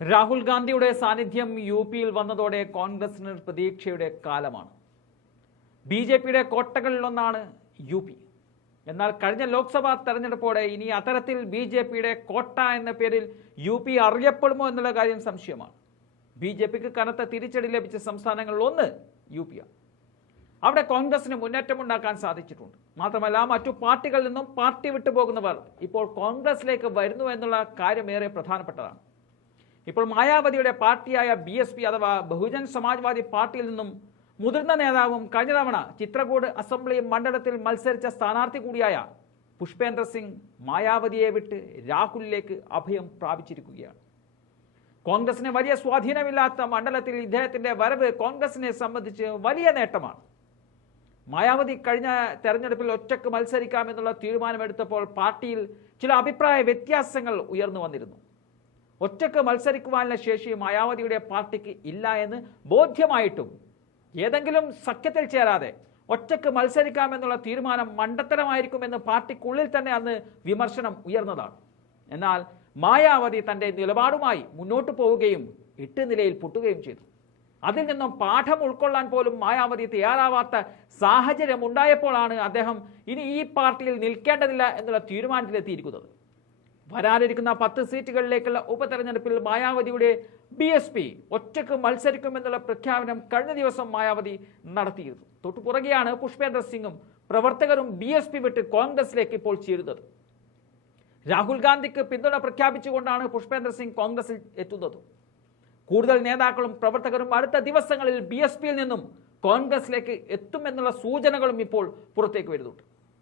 രാഹുൽ ഗാന്ധിയുടെ സാന്നിധ്യം യു പിയിൽ വന്നതോടെ കോൺഗ്രസിന് പ്രതീക്ഷയുടെ കാലമാണ്. ബി ജെ പിയുടെ കോട്ടകളിലൊന്നാണ് യു പി എന്നാൽ കഴിഞ്ഞ ലോക്സഭാ തെരഞ്ഞെടുപ്പോടെ ഇനി അത്തരത്തിൽ ബി ജെ പിയുടെ കോട്ട എന്ന പേരിൽ യു പി അറിയപ്പെടുമോ എന്നുള്ള കാര്യം സംശയമാണ്. ബി ജെ പിക്ക് കനത്ത തിരിച്ചടി ലഭിച്ച സംസ്ഥാനങ്ങളിൽ ഒന്ന് യു ആണ് അവിടെ കോൺഗ്രസിന് മുന്നേറ്റമുണ്ടാക്കാൻ സാധിച്ചിട്ടുണ്ട്. മാത്രമല്ല മറ്റു പാർട്ടികളിൽ നിന്നും പാർട്ടി വിട്ടുപോകുന്നവർ ഇപ്പോൾ കോൺഗ്രസിലേക്ക് വരുന്നു എന്നുള്ള കാര്യം ഏറെ പ്രധാനപ്പെട്ടതാണ്. ഇപ്പോൾ മായാവതിയുടെ പാർട്ടിയായ ബി എസ് പി അഥവാ ബഹുജൻ സമാജ്വാദി പാർട്ടിയിൽ നിന്നും മുതിർന്ന നേതാവും കഴിഞ്ഞ തവണ ചിത്രകൂട് അസംബ്ലി മണ്ഡലത്തിൽ മത്സരിച്ച സ്ഥാനാർത്ഥി കൂടിയായ പുഷ്പേന്ദ്ര സിംഗ് മായാവതിയെ വിട്ട് രാഹുലിലേക്ക് അഭയം പ്രാപിച്ചിരിക്കുകയാണ്. കോൺഗ്രസിന് വലിയ സ്വാധീനമില്ലാത്ത മണ്ഡലത്തിൽ ഇദ്ദേഹത്തിന്റെ വരവ് കോൺഗ്രസിനെ സംബന്ധിച്ച് വലിയ നേട്ടമാണ്. മായാവതി കഴിഞ്ഞ തെരഞ്ഞെടുപ്പിൽ ഒറ്റയ്ക്ക് മത്സരിക്കാമെന്നുള്ള തീരുമാനമെടുത്തപ്പോൾ പാർട്ടിയിൽ ചില അഭിപ്രായ വ്യത്യാസങ്ങൾ ഉയർന്നു വന്നിരുന്നു. ഒറ്റയ്ക്ക് മത്സരിക്കുവാനുള്ള ശേഷി മായാവതിയുടെ പാർട്ടിക്ക് ഇല്ല എന്ന് ബോധ്യമായിട്ടും ഏതെങ്കിലും സഖ്യത്തിൽ ചേരാതെ ഒറ്റയ്ക്ക് മത്സരിക്കാമെന്നുള്ള തീരുമാനം മണ്ടത്തരമായിരിക്കുമെന്ന് പാർട്ടിക്കുള്ളിൽ തന്നെ അന്ന് വിമർശനം ഉയർന്നതാണ്. എന്നാൽ മായാവതി തന്റെ നിലപാടുമായി മുന്നോട്ട് പോവുകയും എട്ട് നിലയിൽ പൊട്ടുകയും ചെയ്തു. അതിൽ നിന്നും പാഠം ഉൾക്കൊള്ളാൻ പോലും മായാവതി തയ്യാറാവാത്ത സാഹചര്യം ഉണ്ടായപ്പോഴാണ് അദ്ദേഹം ഇനി ഈ പാർട്ടിയിൽ നിൽക്കേണ്ടതില്ല എന്നുള്ള തീരുമാനത്തിലെത്തിയിരിക്കുന്നത്. വരാനിരിക്കുന്ന പത്ത് സീറ്റുകളിലേക്കുള്ള ഉപതെരഞ്ഞെടുപ്പിൽ മായാവതിയുടെ ബി എസ് പി ഒറ്റയ്ക്ക് മത്സരിക്കുമെന്നുള്ള പ്രഖ്യാപനം കഴിഞ്ഞ ദിവസം മായാവതി നടത്തിയിരുന്നു. തൊട്ടു പുറകെയാണ് പുഷ്പേന്ദ്ര സിംഗും പ്രവർത്തകരും ബി എസ് പി വിട്ട് കോൺഗ്രസിലേക്ക് ഇപ്പോൾ ചേരുന്നത്. രാഹുൽ ഗാന്ധിക്ക് പിന്തുണ പ്രഖ്യാപിച്ചുകൊണ്ടാണ് പുഷ്പേന്ദ്ര സിംഗ് കോൺഗ്രസിൽ എത്തുന്നത്. കൂടുതൽ നേതാക്കളും പ്രവർത്തകരും അടുത്ത ദിവസങ്ങളിൽ ബി എസ് പിയിൽ നിന്നും കോൺഗ്രസിലേക്ക് എത്തുമെന്നുള്ള സൂചനകളും ഇപ്പോൾ പുറത്തേക്ക് വരുന്നുണ്ട്.